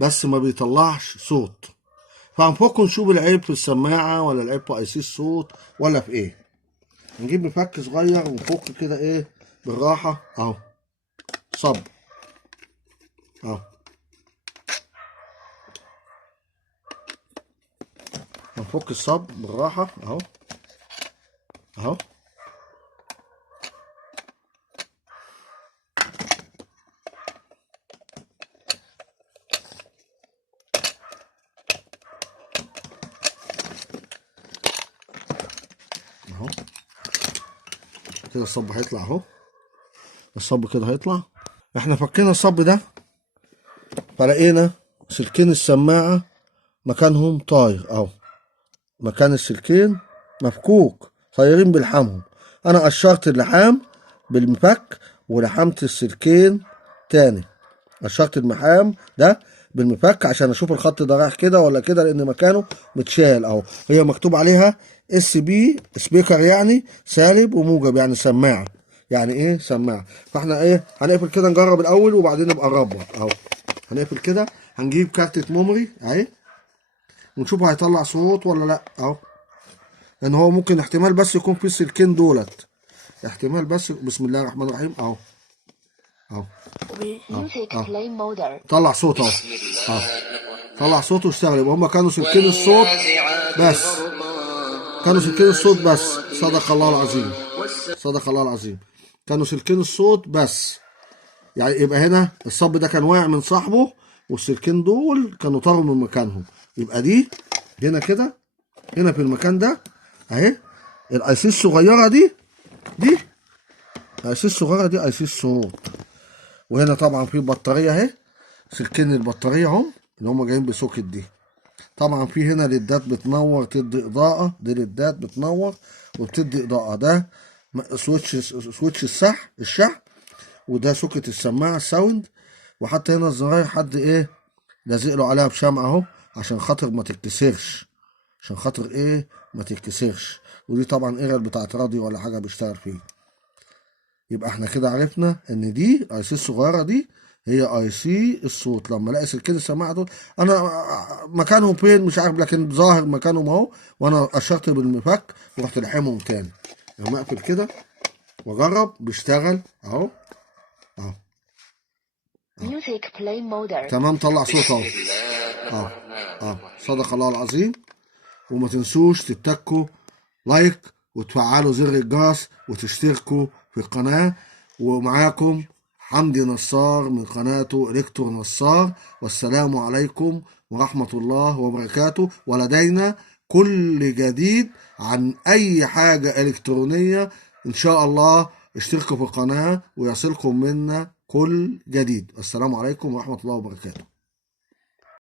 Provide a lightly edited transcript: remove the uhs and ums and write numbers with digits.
بس ما بيطلعش صوت. فهنفك نشوف العيب في السماعة ولا العيب في ايسي الصوت ولا في ايه. نجيب مفك صغير ونفك كده ايه بالراحة اهو. صب اهو. هنفك الصب بالراحة اهو اهو. اهو كده الصب هيطلع اهو. الصب كده هيطلع. احنا فكينا الصب ده فلقينا سلكين السماعة مكانهم طاير اهو. مكان السلكين مفكوك طايرين بلحامهم. انا قشرت اللحام بالمفك ولحمت السلكين تاني. قشرت المحام ده بالمفك عشان اشوف الخط ده رايح كده ولا كده، لان مكانه متشال اهو. هي مكتوب عليها اس بي سبيكر، يعني سالب وموجب، يعني سماعه. يعني ايه سماعه. فاحنا ايه هنقفل كده نجرب الاول وبعدين نبقى نربط اهو. هنقفل كده. هنجيب كارتة ميموري اهي ونشوف هيطلع صوت ولا لا اهو. لان هو ممكن احتمال بس يكون في السلكين دولت، احتمال بس. بسم الله الرحمن الرحيم اهو اهو اهو. طلع صوت اهو اهو. طلع صوت واشتغل. يبقى هما كانوا سلكين الصوت بس. كانوا سلكين الصوت بس. صدق الله العظيم. صدق الله العظيم. كانوا سلكين الصوت بس. يعني يبقى هنا الصب ده كان واقع من صاحبه والسلكين دول كانوا طاروا من مكانهم. يبقى دي هنا كده، هنا في المكان ده اهي الاي سي الصغيره دي الاي سي الصغيره دي اي سي الصوت. وهنا طبعا في بطاريه اهي. سلكين البطاريه اهم اللي هم جايين بسوكت دي. طبعا في هنا ليدات بتنور تدي اضاءه. دي ليدات بتنور وبتدي اضاءه. ده سويتش الشحن. وده سوكت السماعه الساوند. وحتى هنا الزراير حد ايه لازق له عليها بشمعه اهو عشان خاطر ما تتكسرش. عشان خاطر ايه ما تتكسرش. ودي طبعا ايرل بتاعت راديو ولا حاجه بيشتغل فيه. يبقى احنا كده عرفنا ان دي اي سي الصغيره دي هي اي سي الصوت. لما الاقي سلكين السماعه دول انا مكانهم فين مش عارف، لكن ظاهر مكانهم اهو. وانا قشرت بالمفك ورحت لحمهم تاني. لما اقفل كده واجرب بيشتغل اهو اهو. تمام. طلع صوت اهو اهو اهو. صدق الله العظيم. وما تنسوش تتكوا لايك وتفعلوا زر الجرس وتشتركوا في القناة. ومعاكم حمدي نصار من قناته إلكترو نصار. والسلام عليكم ورحمة الله وبركاته. ولدينا كل جديد عن أي حاجة إلكترونية إن شاء الله. اشتركوا في القناة ويصلكم منا كل جديد. السلام عليكم ورحمة الله وبركاته.